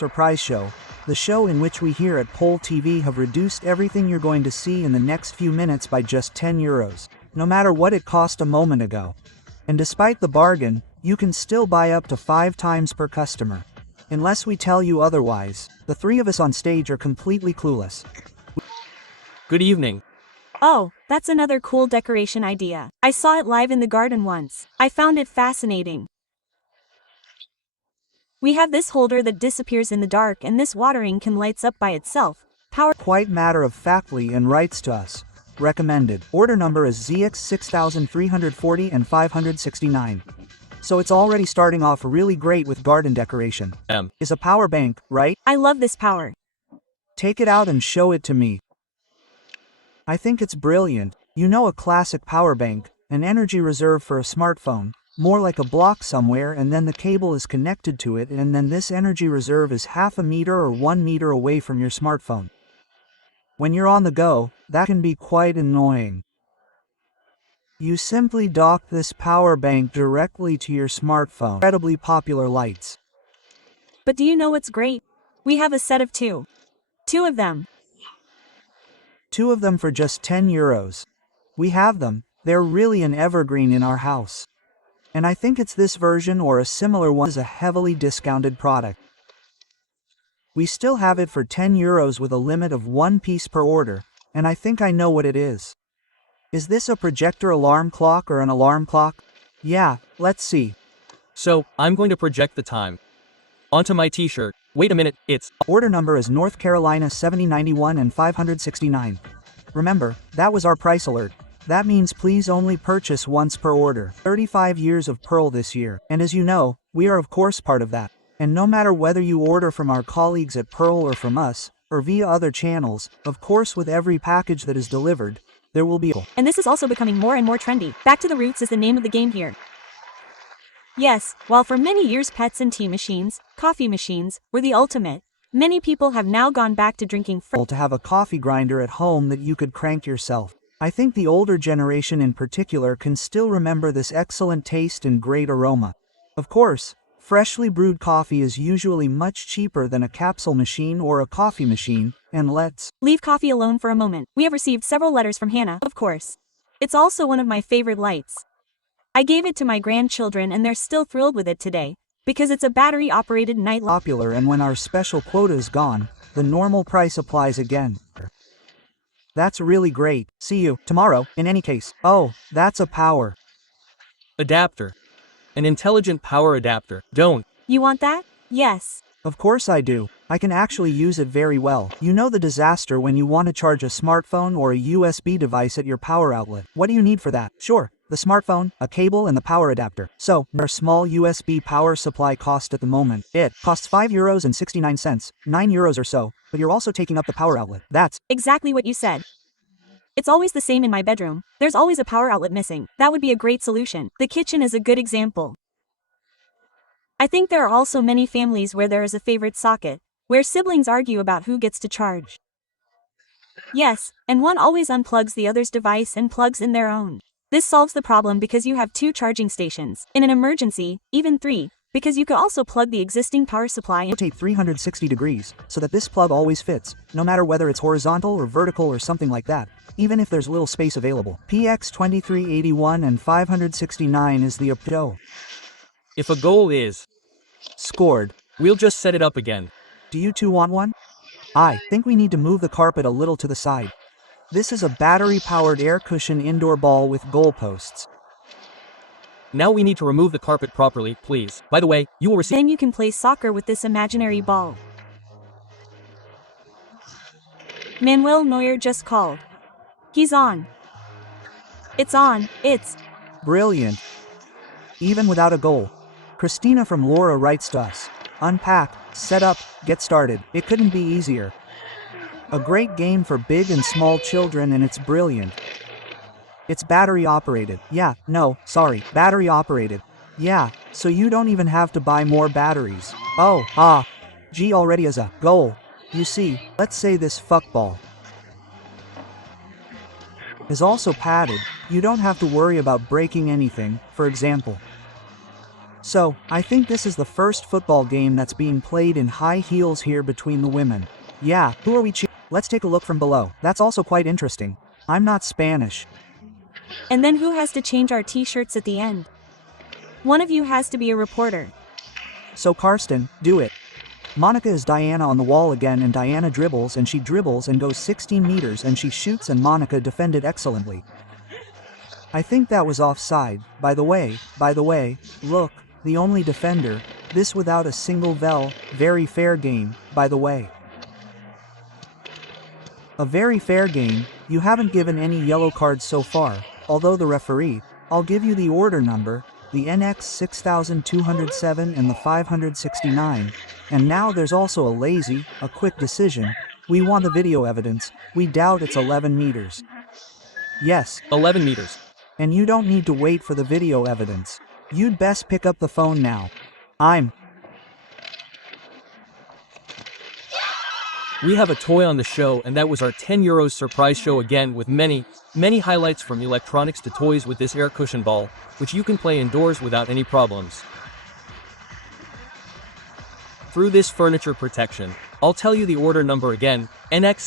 surprise show, the show in which we here at PearlTv have reduced everything you're going to see in the next few minutes by just €10, no matter what it cost a moment ago. And despite the bargain, you can still buy up to 5 times per customer. Unless we tell you otherwise, the three of us on stage are completely clueless. Good evening. Oh, that's another cool decoration idea. I saw it live in the garden once. I found it fascinating. We have this holder that disappears in the dark, and this watering can lights up by itself. Power Quite matter-of-factly and writes to us. Recommended. Order number is ZX6340 and 569. So it's already starting off really great with garden decoration. Is a power bank, right? I love this power. Take it out and show it to me. I think it's brilliant. You know, a classic power bank, an energy reserve for a smartphone, more like a block somewhere, and then the cable is connected to it, and then this energy reserve is half a meter or 1 meter away from your smartphone. When you're on the go, that can be quite annoying. You simply dock this power bank directly to your smartphone. Incredibly popular lights. But do you know what's great? We have a set of two. 2 of them. 2 of them for just €10. We have them. They're really an evergreen in our house. And I think it's this version or a similar one is a heavily discounted product. We still have it for €10 with a limit of 1 piece per order, and I think I know what it is. Is this a projector alarm clock or an alarm clock? Yeah, let's see. So, I'm going to project the time onto my t-shirt. Wait a minute, it's... Order number is North Carolina 7091 and 569. Remember, that was our price alert. That means please only purchase once per order. 35 years of Pearl this year, and as you know, we are of course part of that. And no matter whether you order from our colleagues at Pearl or from us, or via other channels, of course with every package that is delivered, there will be... And this is also becoming more and more trendy. Back to the roots is the name of the game here. Yes, while for many years pets and tea machines, coffee machines, were the ultimate, many people have now gone back to drinking to have a coffee grinder at home that you could crank yourself. I think the older generation in particular can still remember this excellent taste and great aroma. Of course, freshly brewed coffee is usually much cheaper than a capsule machine or a coffee machine, and let's leave coffee alone for a moment. We have received several letters from Hannah, of course. It's also one of my favorite lights. I gave it to my grandchildren and they're still thrilled with it today, because it's a battery-operated night light. Popular, and when our special quota is gone, the normal price applies again. That's really great. See you tomorrow, in any case. Oh, that's a power adapter. An intelligent power adapter. Don't. You want that? Yes. Of course I do. I can actually use it very well. You know the disaster when you want to charge a smartphone or a USB device at your power outlet. What do you need for that? Sure, the smartphone, a cable, and the power adapter. So, our small USB power supply cost at the moment. It costs €5.69, €9 or so, but you're also taking up the power outlet. That's exactly what you said. It's always the same in my bedroom. There's always a power outlet missing. That would be a great solution. The kitchen is a good example. I think there are also many families where there is a favorite socket, where siblings argue about who gets to charge. Yes, and one always unplugs the other's device and plugs in their own. This solves the problem because you have 2 charging stations. In an emergency, even 3, because you could also plug the existing power supply and rotate 360 degrees, so that this plug always fits, no matter whether it's horizontal or vertical or something like that, even if there's little space available. PX2381 and 569 is the approach. If a goal is scored, we'll just set it up again. Do you two want one? I think we need to move the carpet a little to the side. This is a battery-powered air cushion indoor ball with goalposts. Now we need to remove the carpet properly, please. By the way, you will receive... Then you can play soccer with this imaginary ball. Manuel Neuer just called. He's on. It's on. It's brilliant. Even without a goal. Christina from Laura writes to us. Unpack, set up, get started. It couldn't be easier. A great game for big and small children, and it's brilliant. It's battery operated. Yeah, no, sorry, battery operated. Yeah, so you don't even have to buy more batteries. Oh, G already is a goal. You see, let's say this fuckball is also padded. You don't have to worry about breaking anything, for example. So, I think this is the first football game that's being played in high heels here between the women. Yeah, who are we cheering? Let's take a look from below. That's also quite interesting. I'm not Spanish. And then who has to change our t-shirts at the end? One of you has to be a reporter. So Karsten, do it. Monica is Diana on the wall again, and Diana dribbles and she dribbles and goes 16 meters and she shoots and Monica defended excellently. I think that was offside. By the way, look, the only defender, this without a single vel, very fair game, by the way. A very fair game, you haven't given any yellow cards so far, although the referee, I'll give you the order number, the NX 6207 and the 569, and now there's also a lazy, a quick decision, we want the video evidence, we doubt it's 11 meters. Yes. 11 meters. And you don't need to wait for the video evidence. You'd best pick up the phone now. We have a toy on the show, and that was our €10 surprise show again, with many highlights from electronics to toys with this air cushion ball, which you can play indoors without any problems. Through this furniture protection, I'll tell you the order number again, NX